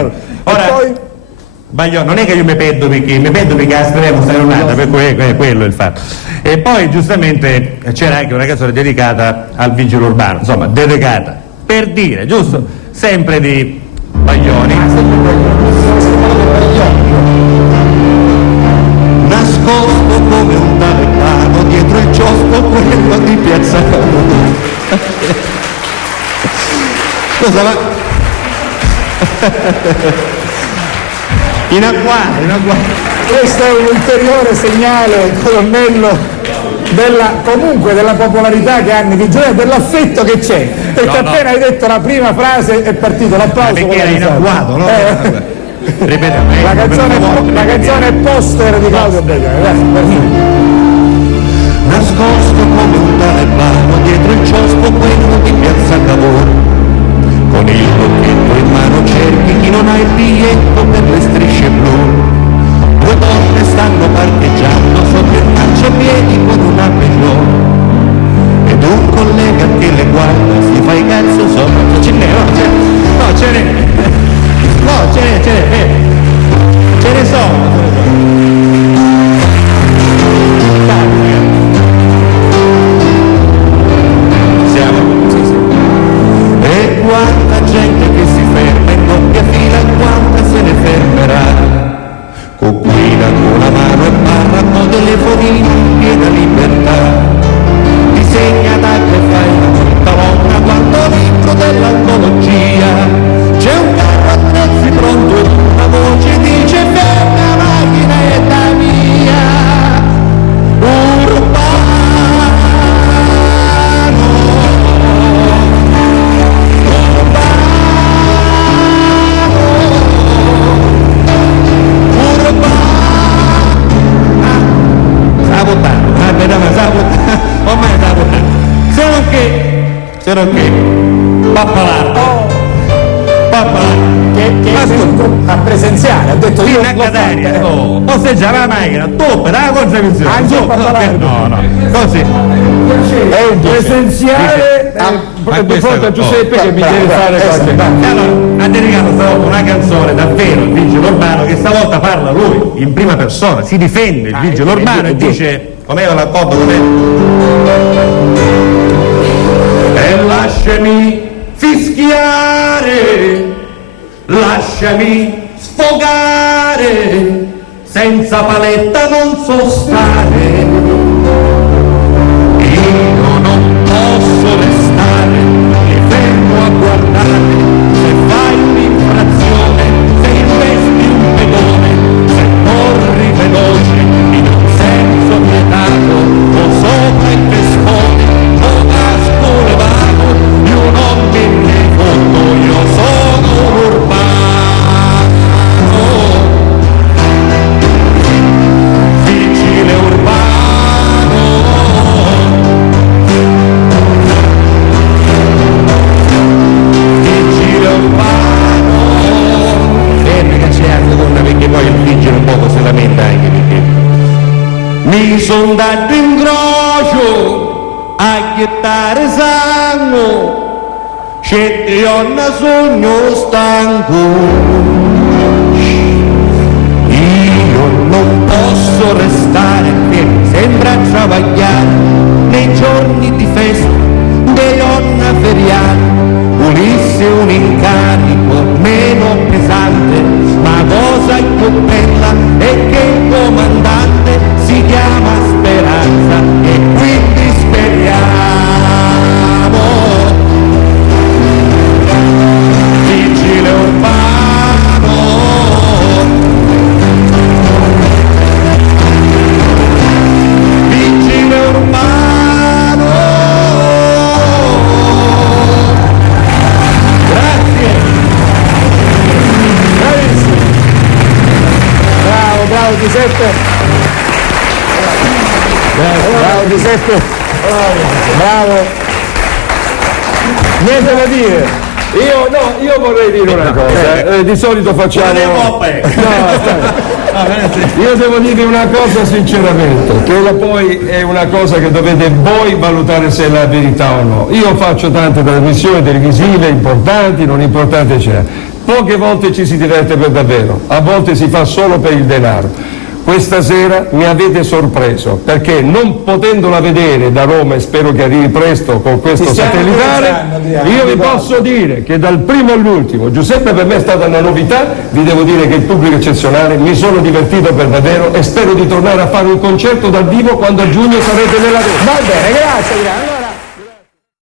delicato. Ora, e poi? Bagliò, non è che io mi perdo perché a Sanremo sei nata, per cui è quello il fatto. E poi giustamente c'era anche una canzone dedicata al vigile urbano, insomma, dedicata per dire, giusto, sempre di Baglioni. Nascosto come un talebano dietro il ciospo quello di Piazza Cavour. Cosa va? In agguato. Questo è un ulteriore segnale, colonnello, comunque della popolarità che hanno i vigili, dell'affetto che c'è, perché appena hai detto la prima frase è partito l'applauso. Perché era in agguato, no? Ripete, la canzone è poster di Claudio Baglioni. Nascosto come un talebano dietro il ciospo quello di Piazza Cavour. Con il bocchetto in mano cerchi chi non ha il biglietto per le strisce blu. Due donne stanno parcheggiando sotto il marciapiedi con una Peugeot. Ed un collega che le guarda si fa i cazzo sopra. Ce ne sono. E quanta gente che si ferma in doppia fila e quanta se ne fermerà. Con guida con la mano e parla con telefonini in piena libertà. Disegna date e fai una talonna quanto libro dell'antologia. C'è un carro a prezzi pronto e una voce dice ferma macchina è da mia. Urbano. Se non che Pappalardo che è venuto a presenziare, ha detto io in Catania, posteggiava la macchina, tu per la conservazione. Anche Pappalardo. No, così. È un presenziale di fronte a Giuseppe che mi deve fare qualche. Allora, ha dedicato stavolta una canzone davvero il vigile urbano, che stavolta parla lui in prima persona, si difende il vigile urbano e dice, com'era l'accordo con me? E lasciami fischiare, lasciami sfogare, senza paletta non so stare. Io non posso restare, mi fermo a guardare, se fai un'infrazione, se investi un pedone, se corri veloce, in un senso vietato, o sopra il testone, o casco levato, io non mi fondo, io sono urbano. Vigile urbano. Vigile urbano. Fermi che c'è anche donna, perché poi il vigile un poco si lamenta anche perché mi son dato in crocio a gettare sangue, c'è donna sogno stanco. Io non posso restare fermo, sembra travagliare nei giorni di festa dell'onna feriale. Volesse un incarico meno pesante, ma cosa più bella è che il comandante si chiama Speranza e quindi speriamo. Vigile urbano. Vigile urbano. Grazie. Bravissimo. Bravo Giuseppe. Bravo Giuseppe. Bravo. Niente da dire. Io vorrei dire una cosa, di solito facciamo... Io devo dirvi una cosa sinceramente, che poi è una cosa che dovete voi valutare se è la verità o no. Io faccio tante trasmissioni televisive importanti, non importanti eccetera. poche volte ci si diverte per davvero, a volte si fa solo per il denaro. Questa sera mi avete sorpreso, perché non potendola vedere da Roma, e spero che arrivi presto con questo satellitare, io vi posso dire che dal primo all'ultimo, Giuseppe per me è stata una novità, vi devo dire che il pubblico è eccezionale, mi sono divertito per davvero e spero di tornare a fare un concerto dal vivo quando a giugno sarete nella Roma. Va bene, grazie.